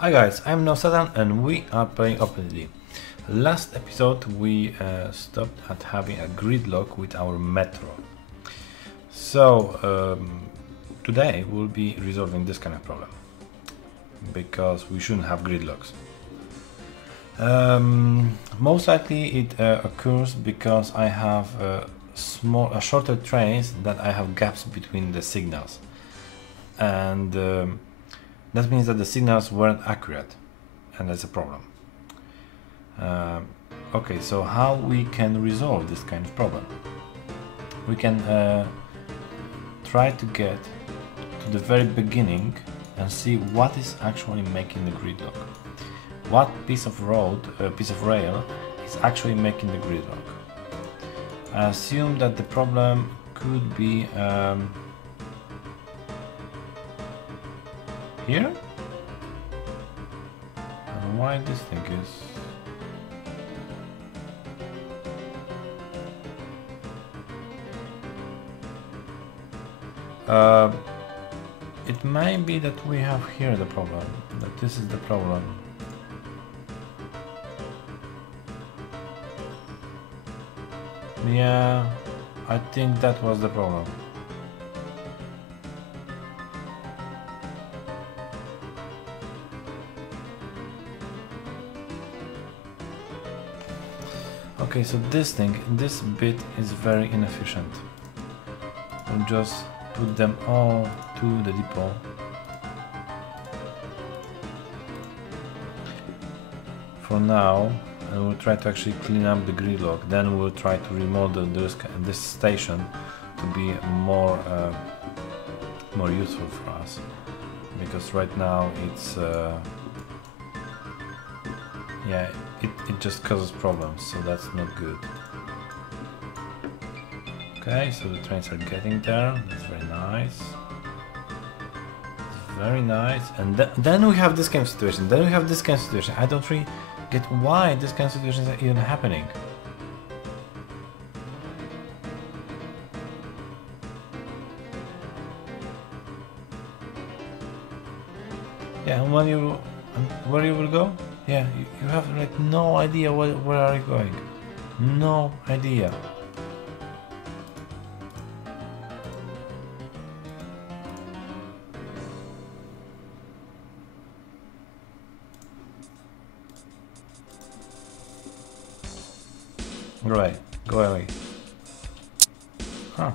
Hi guys, I'm No Satan and we are playing OpenTTD. Last episode we stopped at having a gridlock with our metro. So today we'll be resolving this kind of problem because we shouldn't have gridlocks. Most likely it occurs because I have shorter trains that I have gaps between the signals, and that means that the signals weren't accurate, and that's a problem. Okay, so how we can resolve this kind of problem? We can try to get to the very beginning and see what is actually making the gridlock. What piece of road, piece of rail is actually making the gridlock. I assume that the problem could be here? And why this thing is... it may be that we have here the problem, that this is the problem. Yeah, I think that was the problem. Okay, so this bit is very inefficient. We'll just put them all to the depot. For now, and we'll try to actually clean up the gridlock. Then we'll try to remodel this station to be more useful for us, because right now it's yeah, it just causes problems, so that's not good. Okay, so the trains are getting there. That's very nice. It's very nice. And then we have this kind of situation. I don't really get why this kind of situations are even happening. Yeah, and where you will go? Yeah, you have like no idea where are you going. No idea. Right, go away. Huh.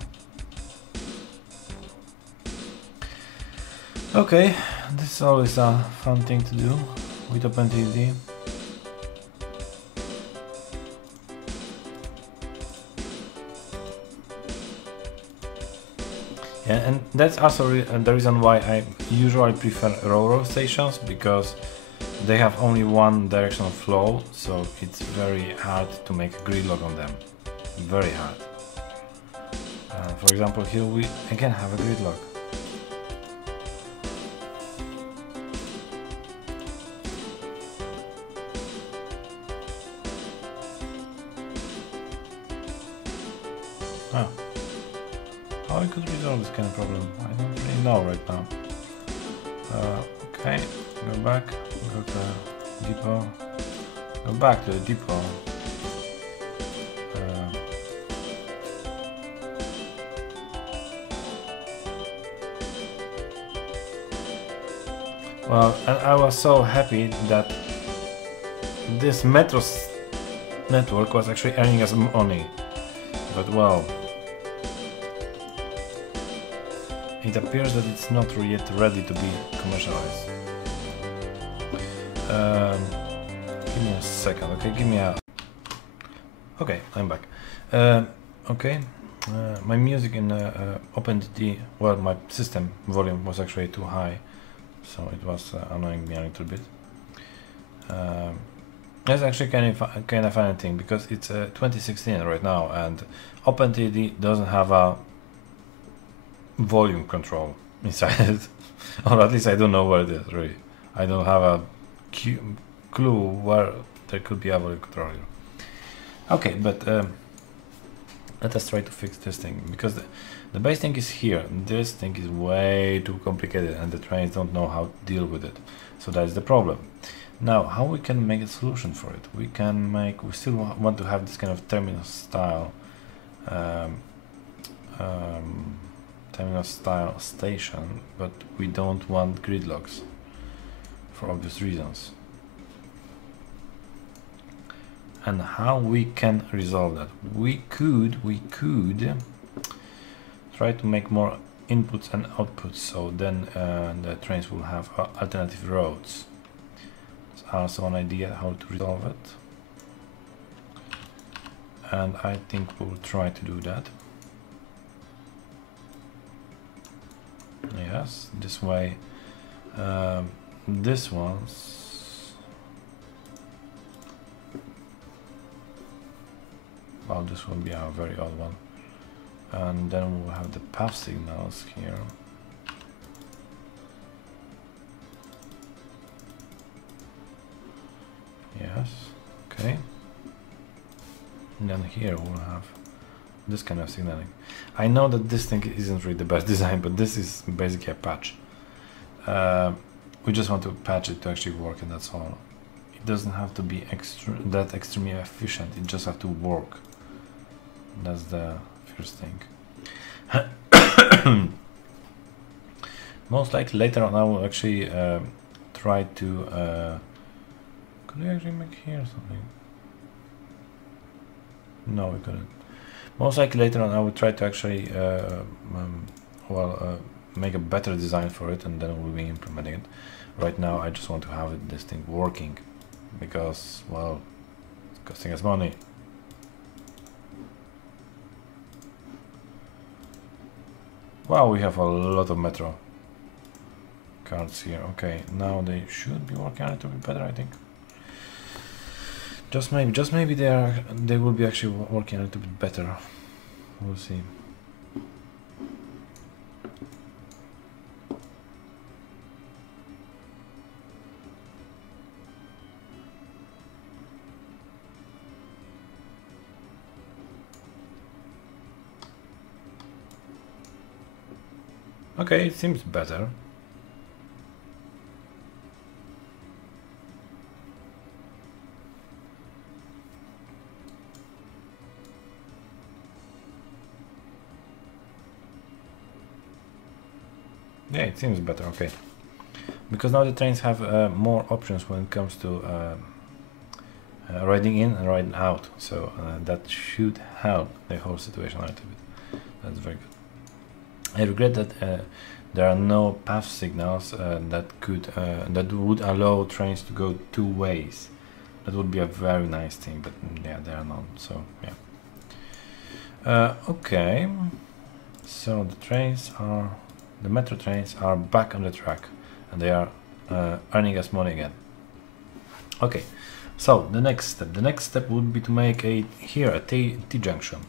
Okay, this is always a fun thing to do with OpenTTD. Yeah, and that's also the reason why I usually prefer railroad stations, because they have only one directional flow, so it's very hard to make a gridlock on them. Very hard. For example, here we again have a gridlock. Huh. How I could resolve this kind of problem? I don't really know right now. Okay, go back. Go to depot. Go back to the depot. Well, and I was so happy that this metro network was actually earning us money. But well, it appears that it's not yet ready to be commercialized. Give me a second, okay? Okay, I'm back. Okay, my music in OpenTTD, well, my system volume was actually too high, so it was annoying me a little bit. That's actually kind of funny thing, because it's 2016 right now, and OpenTTD doesn't have a volume control inside it, or at least I don't know where it is. Really, I don't have a clue where there could be a volume control here. Okay, but let us try to fix this thing, because The base thing is here. This thing is way too complicated and the trains don't know how to deal with it. So that's the problem. Now, how we can make a solution for it? We still want to have this kind of terminal style station, but we don't want gridlocks for obvious reasons. And how we can resolve that? We could try to make more inputs and outputs, so then the trains will have alternative roads. It's also an idea how to resolve it, and I think we'll try to do that. Yes, this way. This one's, well, this will be a very odd one, and then we'll have the path signals here. Yes, okay. And then here we'll have this kind of signaling. I know that this thing isn't really the best design, but this is basically a patch. We just want to patch it to actually work, and that's all. It doesn't have to be that extremely efficient, it just has to work. That's the first thing. Most likely later on I will actually try to could we actually make here something? No, we couldn't. Most likely later on I will try to actually make a better design for it, and then we'll be implementing it. Right now I just want to have this thing working, because, well, it's costing us money. Wow, we have a lot of metro cards here. Okay, now they should be working a little bit better, I think. Just maybe they will be actually working a little bit better. We'll see. Okay, it seems better. Yeah, it seems better, okay. Because now the trains have more options when it comes to riding in and riding out. So that should help the whole situation a little bit. That's very good. I regret that there are no path signals that would allow trains to go two ways. That would be a very nice thing, but yeah, there are none. So yeah. Okay. So the metro trains are back on the track, and they are earning us money again. Okay. So the next step would be to make a T-junction.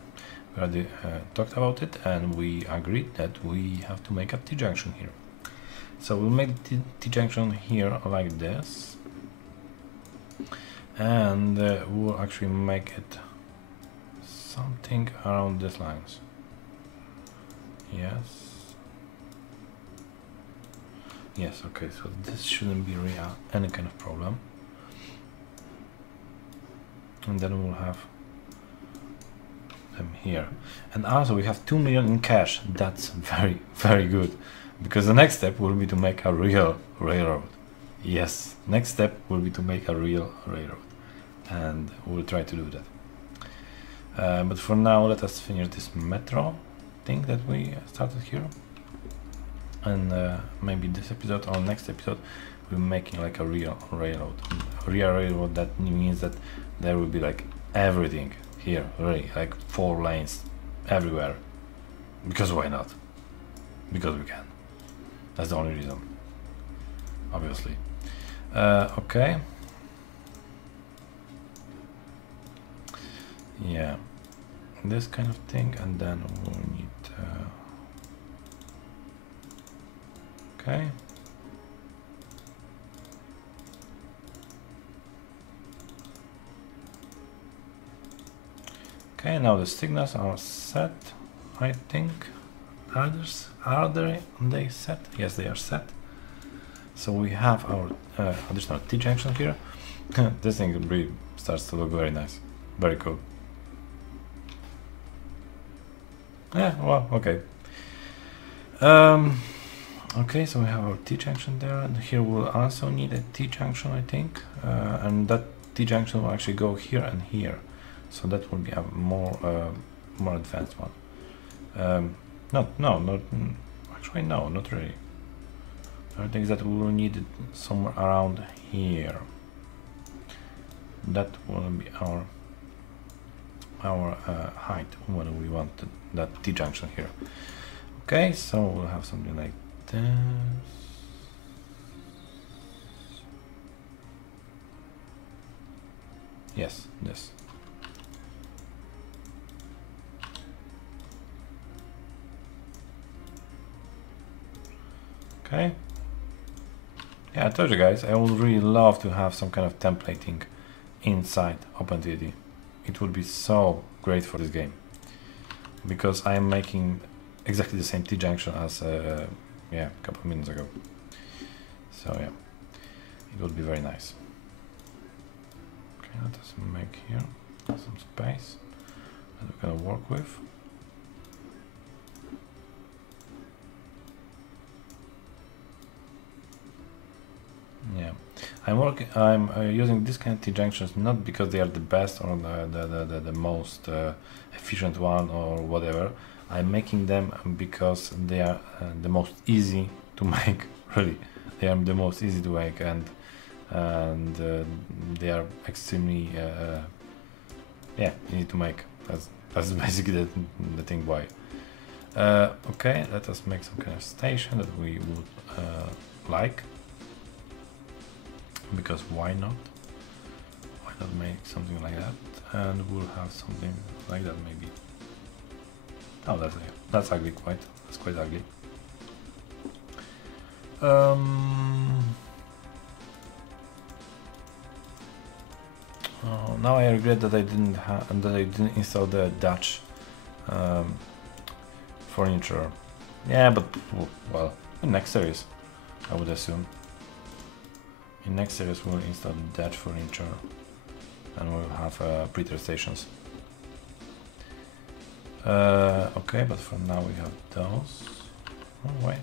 We already talked about it, and we agreed that we have to make a T-junction here. So we'll make the T-junction here like this, and we'll actually make it something around these lines. Yes, okay, so this shouldn't be really any kind of problem. And then we'll have them here. And also we have 2 million in cash. That's very, very good. Because the next step will be to make a real railroad. Yes, next step will be to make a real railroad. And we'll try to do that. But for now, let us finish this metro thing that we started here. And maybe this episode or next episode we're making like a real railroad. Real railroad, that means that there will be like everything here, really, like 4 lanes everywhere. Because why not? Because we can. That's the only reason, obviously. Okay. Yeah, this kind of thing, and then we'll need okay. Okay, now the signals are set, I think. Are they set? Yes, they are set. So we have our additional T-junction here. This thing really starts to look very nice. Very cool. Yeah, well, okay. Okay, so we have our T-junction there, and here we'll also need a T-junction, I think. And that T-junction will actually go here and here. So that will be a more advanced one. Actually no, not really. I think that we will need it somewhere around here. That will be our height when we want that T-junction here. Okay, so we'll have something like this. Yes, this. Okay. Yeah, I told you guys, I would really love to have some kind of templating inside OpenTTD. It would be so great for this game, because I am making exactly the same T-junction as yeah, a couple of minutes ago. So yeah, it would be very nice. Okay, let us make here some space that we're gonna work with. Yeah, I'm using this kind of T-junctions not because they are the best or the most efficient one or whatever. I'm making them because they are the most easy to make. Really, they are the most easy to make, and they are extremely yeah, easy to make. That's basically the thing why. Okay, let us make some kind of station that we would like. Because why not? Why not make something like that? And we'll have something like that maybe. Oh, that's ugly quite. That's quite ugly. Oh, now I regret that I didn't install the Dutch furniture. Yeah, but well, in next series, I would assume. In next series we'll install Dutch furniture and we'll have pre-tier stations. Okay, but for now we have those. Oh wait.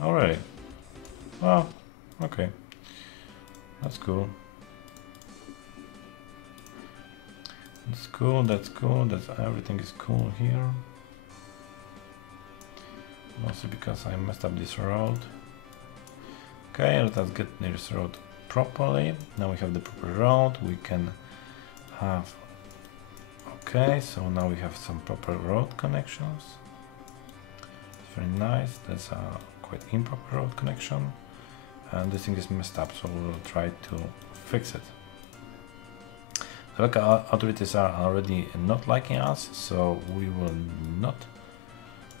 Already. Oh, okay. That's cool. That's cool, that's cool, everything is cool here. Mostly because I messed up this road. Okay, let us get this road properly. Now we have the proper road. We can have... Okay, so now we have some proper road connections. It's very nice. That's a quite improper road connection. And this thing is messed up, so we'll try to fix it. The local authorities are already not liking us, so we will not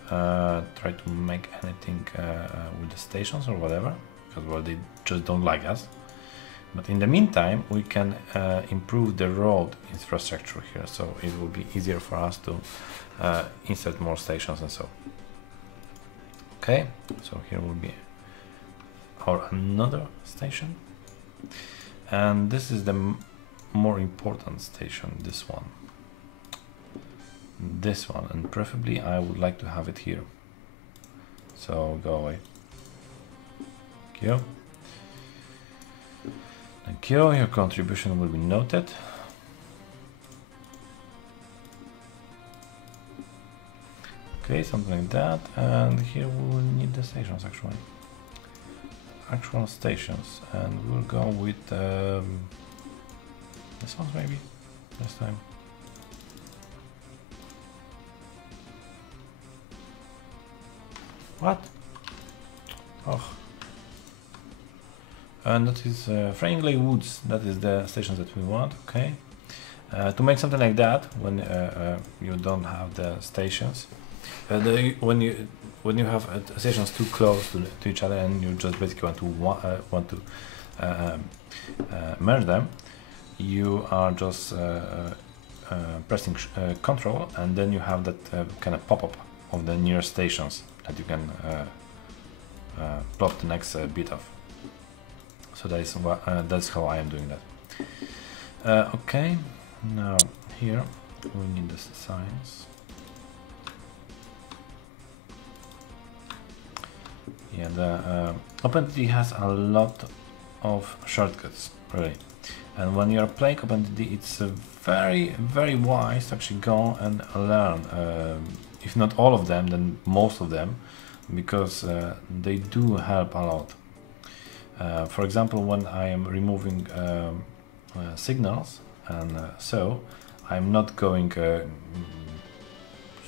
try to make anything with the stations or whatever, because well, they just don't like us. But in the meantime, we can improve the road infrastructure here, so it will be easier for us to insert more stations and so. Okay, so here will be our another station, and this is the more important station, this one, and preferably I would like to have it here. So go away. Thank you. Thank you. Your contribution will be noted. Okay, something like that, and here we will need the stations actually. Actual stations, and we'll go with this one maybe this time. What? Oh. And that is Friendly Woods. That is the stations that we want. Okay. To make something like that, when you don't have the stations, when you have stations too close to each other, and you just basically want to merge them, you are just pressing control, and then you have that kind of pop-up of the nearest stations that you can plot the next bit of. So that is that's how I am doing that. Okay, now here we need the signs. Yeah, the OpenTTD has a lot of shortcuts, really. And when you're playing OpenTTD, it's very, very wise to actually go and learn, if not all of them, then most of them, because they do help a lot. For example, when I am removing signals, and so I'm not going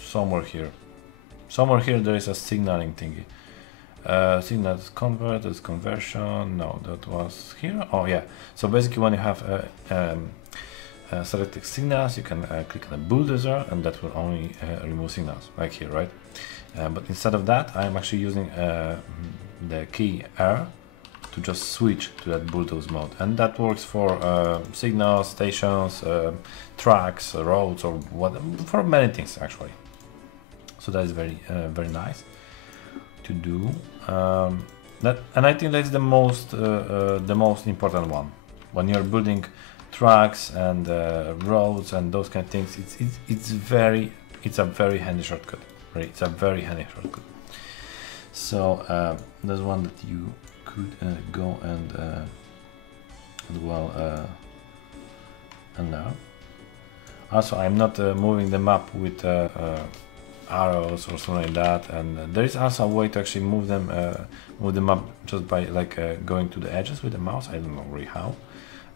somewhere here. Somewhere here there is a signaling thingy. Signals convert, is conversion. No, that was here. Oh yeah. So basically, when you have selected signals, you can click on the bulldozer, and that will only remove signals, like here, right? But instead of that, I'm actually using the key R to just switch to that bulldoze mode, and that works for signals, stations, tracks, roads, or what, for many things actually. So that is very very nice to do. And I think that's the most important one. When you're building tracks and roads and those kind of things, it's a very handy shortcut. Right? It's a very handy shortcut. So there's one that you could go and as well and now. Also, I'm not moving the map with arrows or something like that, and there is also a way to actually move them, move the map just by like going to the edges with the mouse. I don't know really how,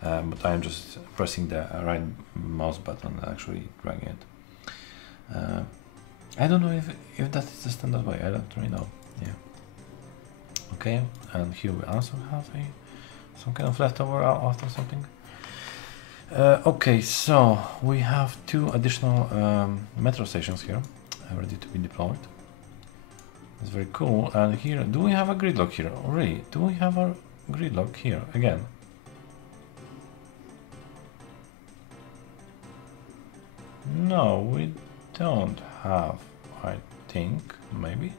but I'm just pressing the right mouse button and actually dragging it. I don't know if that is the standard way. I don't really know. Yeah. Okay, and here we also have some kind of leftover after something. Okay, so we have 2 additional metro stations here, ready to be deployed. It's very cool. And here, do we have a gridlock here? Oh, really? Do we have a gridlock here again? No, we don't have, I think, maybe.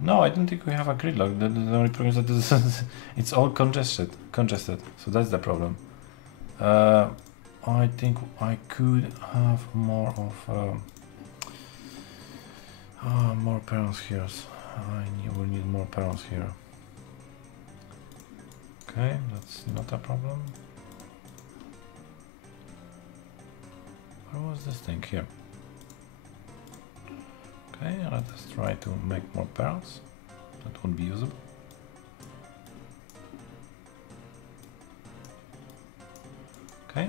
No, I don't think we have a gridlock. The only problem is that it's all congested. So that's the problem. I think I could have more of more parents here. I will need more parents here. Okay, that's not a problem. Where was this thing here? Okay, let us try to make more parents. That would be usable. Okay.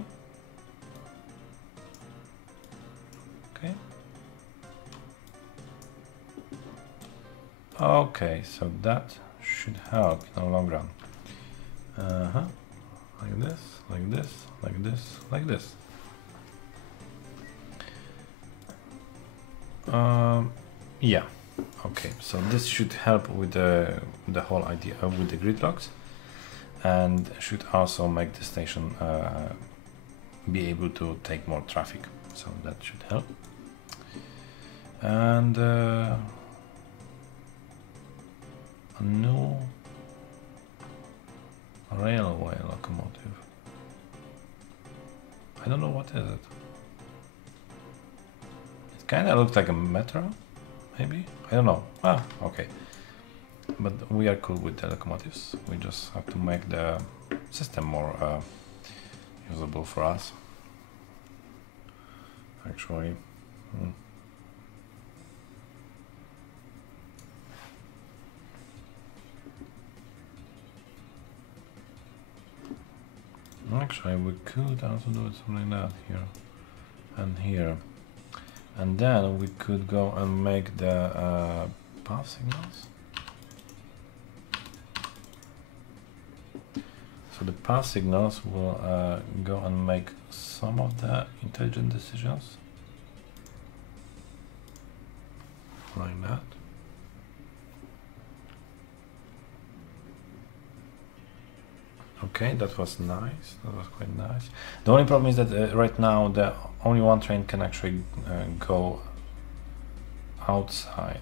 Okay. Okay, so that should help in the long run. Like this, like this, like this, like this. Yeah. Okay, so this should help with the whole idea with the gridlocks, and should also make the station be able to take more traffic. So that should help. And a new railway locomotive. I don't know what is it. It kind of looks like a metro, maybe? I don't know. Ah, okay. But we are cool with the locomotives. We just have to make the system more usable for us. Actually. Actually, we could also do something like that here and here, and then we could go and make the path signals. So the path signals will go and make some of the intelligent decisions, like that. Okay, that was nice. That was quite nice. The only problem is that right now the only one train can actually go outside.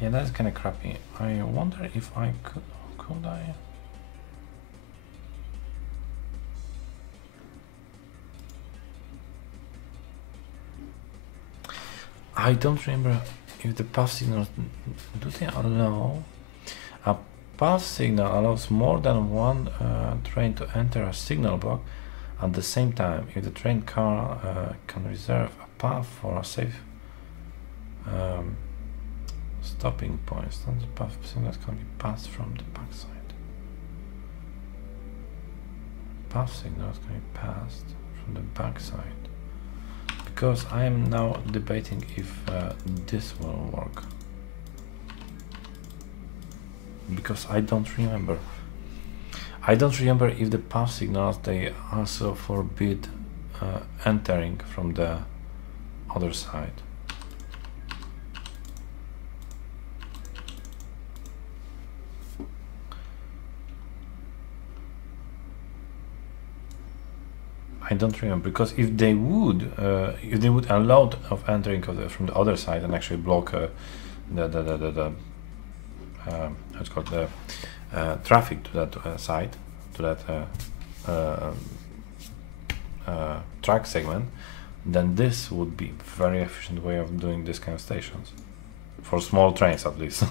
Yeah, that's kind of crappy. I wonder if I could I? I don't remember if the path signals, do they allow? A path signal allows more than one train to enter a signal block at the same time. If the train car can reserve a path for a safe stopping points, then the path signals can be passed from the backside. Path signals can be passed from the backside. Because I am now debating if this will work. Because I don't remember. I don't remember if the path signals, they also forbid entering from the other side. I don't remember, because if they would allow of entering from the other side and actually block what's called the traffic to that side, to that track segment, then this would be a very efficient way of doing this kind of stations for small trains, at least,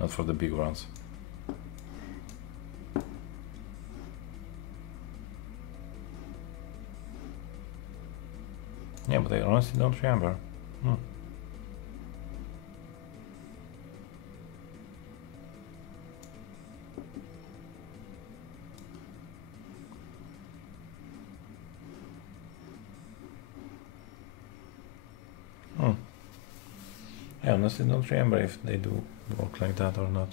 not for the big ones. Yeah, but I honestly don't remember. I honestly don't remember if they do work like that or not.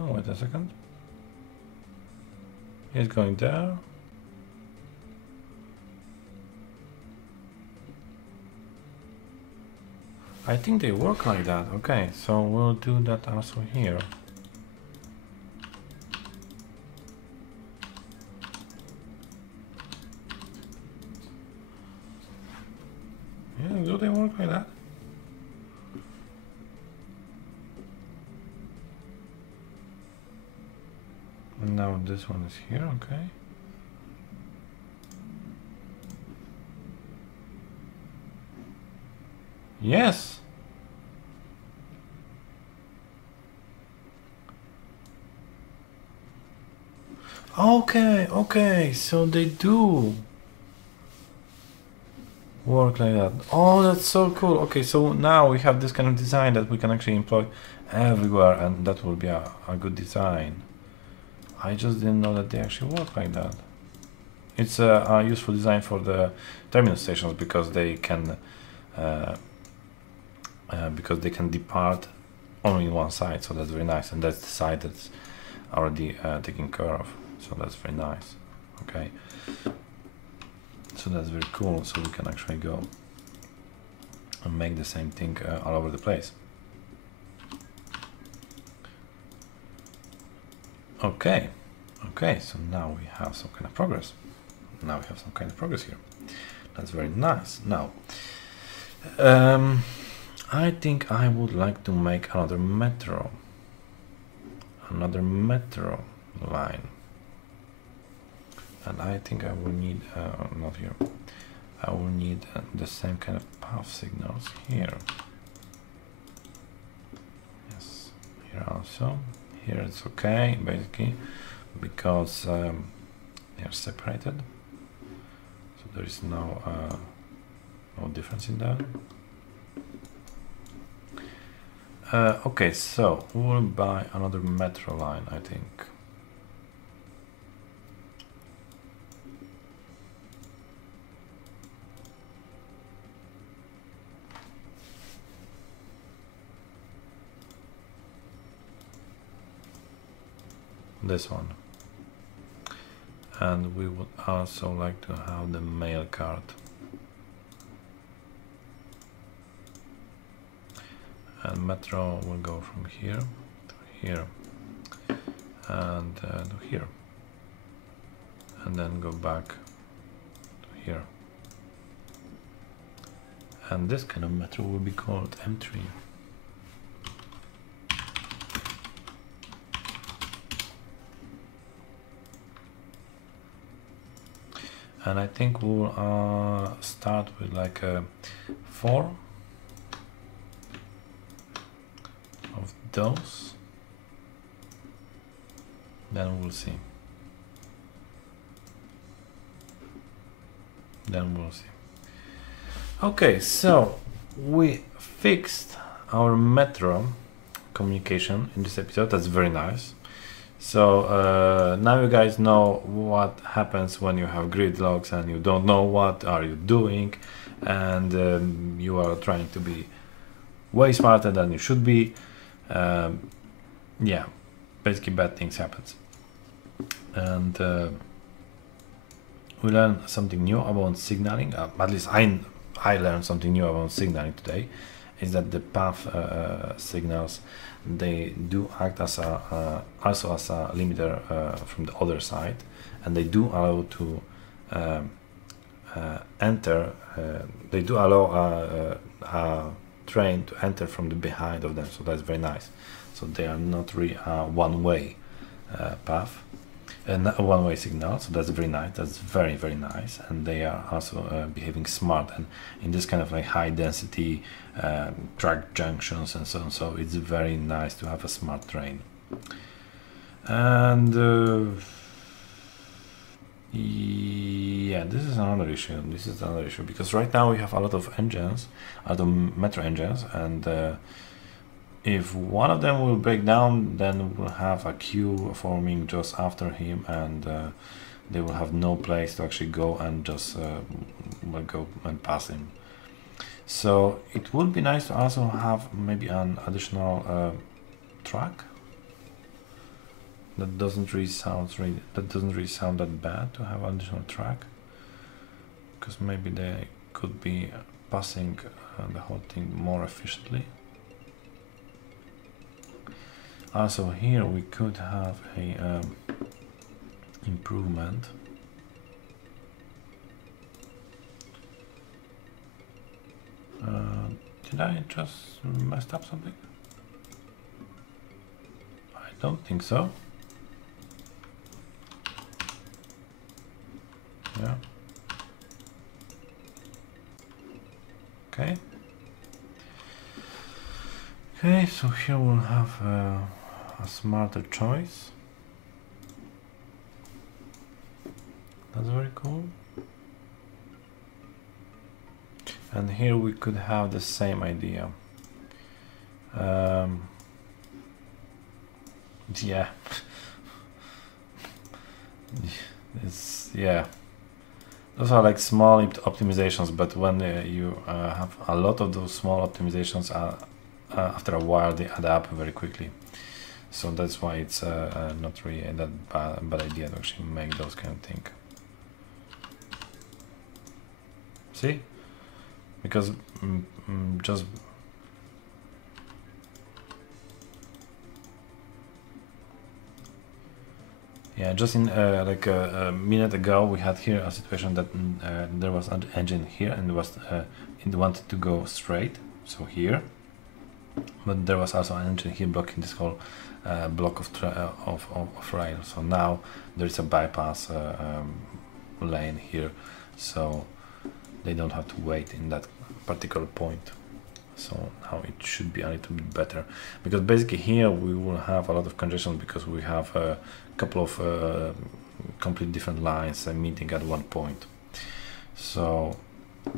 Oh, wait a second. He's going there. I think they work like that. Okay, so we'll do that also here. Yeah, do they work like that? And now this one is here, okay. Yes. Okay, so they do work like that. Oh, that's so cool. Okay, so now we have this kind of design that we can actually employ everywhere, and that will be a good design. I just didn't know that they actually work like that. It's a useful design for the terminal stations because they can depart only in one side, so that's very nice, and that's the side that's already taken care of, so that's very nice. Okay, so that's very cool, so we can actually go and make the same thing all over the place. Okay, so now we have some kind of progress. Here. That's very nice. Now, I think I would like to make another metro line, and I think I will need not here. I will need the same kind of path signals here. Yes, here also. Here it's okay, basically, because they are separated, so there is no difference in that. Okay, so we'll buy another metro line, I think. This one. And we would also like to have the mail card. And metro will go from here to here and to here, and then go back to here. And this kind of metro will be called M3. And I think we'll start with like 4 of those. Then we'll see. Okay, so we fixed our metro communication in this episode. That's very nice. So now you guys know what happens when you have gridlocks and you don't know what are you doing, and you are trying to be way smarter than you should be. Yeah, basically bad things happen. And we learned something new about signaling. At least I learned something new about signaling today. Is that the path signals, they do act as a also as a limiter from the other side, and they do allow to enter. They do allow a train to enter from the behind of them, so that's very nice. So they are not really a one-way path and a one-way signal, so that's very nice. That's very, very nice. And they are also behaving smart, and in this kind of like high density track junctions and so on, so it's very nice to have a smart train. And yeah, this is another issue. Because right now we have a lot of engines, a lot of metro engines, and if one of them will break down, then we'll have a queue forming just after him, and they will have no place to actually go and just go and pass him. So it would be nice to also have maybe an additional track. That doesn't really sound that bad to have an additional track, because maybe they could be passing the whole thing more efficiently. Also here we could have a improvement. Did I just messed up something? I don't think so. Yeah. Okay. Okay, so here we'll have a smarter choice. That's very cool. And here we could have the same idea. Yeah. Yeah. Those are like small optimizations, but when you have a lot of those small optimizations, after a while they add up very quickly. So that's why it's not really that bad idea to actually make those kind of thing. See? Because just in like a minute ago we had here a situation that there was an engine here and it wanted to go straight, so here, but there was also an engine here blocking this whole block of rail. So now there is a bypass lane here, so they don't have to wait in that particular point. So now it should be a little bit better, because basically here we will have a lot of congestion because we have a couple of complete different lines meeting at one point. So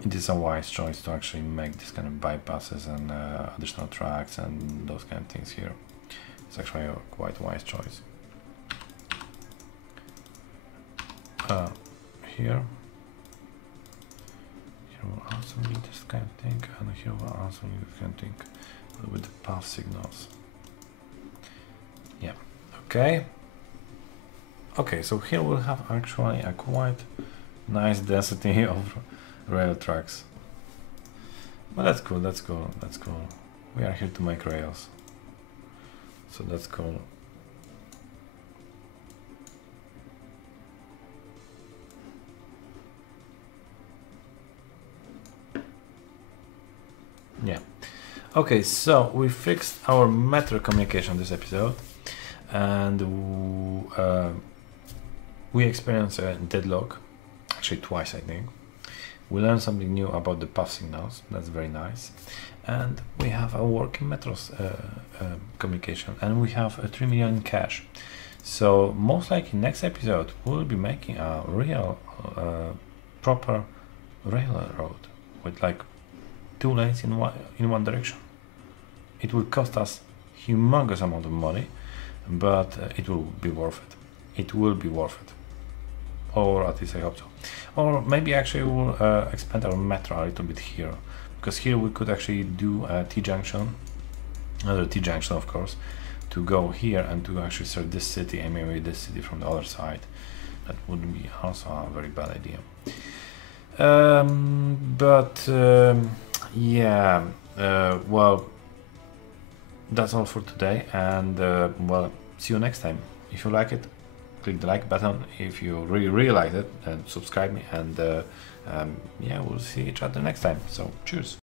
it is a wise choice to actually make this kind of bypasses and additional tracks and those kind of things here. It's actually a quite wise choice. Here we'll also need this kind of thing, and here we'll also need this kind of thing with the path signals. Yeah, okay. Okay, so here we'll have actually a quite nice density of rail tracks. But that's cool, that's cool, that's cool. We are here to make rails. So that's cool. Yeah. Okay, so we fixed our metro communication this episode, and we experienced a deadlock, actually twice I think. We learned something new about the path signals, that's very nice. And we have a working metros communication, and we have a 3 million in cash. So most likely next episode we'll be making a real proper railroad with like 2 lanes in one direction. It will cost us humongous amount of money, but it will be worth it. It will be worth it, or at least I hope so. Or maybe actually we'll expand our metro a little bit here, because here we could actually do a T-junction, another T-junction of course, to go here and to actually serve this city and maybe this city from the other side. That would be also a very bad idea. Yeah, well, that's all for today, and well, see you next time. If you like it, click the like button. If you really liked it, then subscribe me, and yeah, we'll see each other next time. So cheers.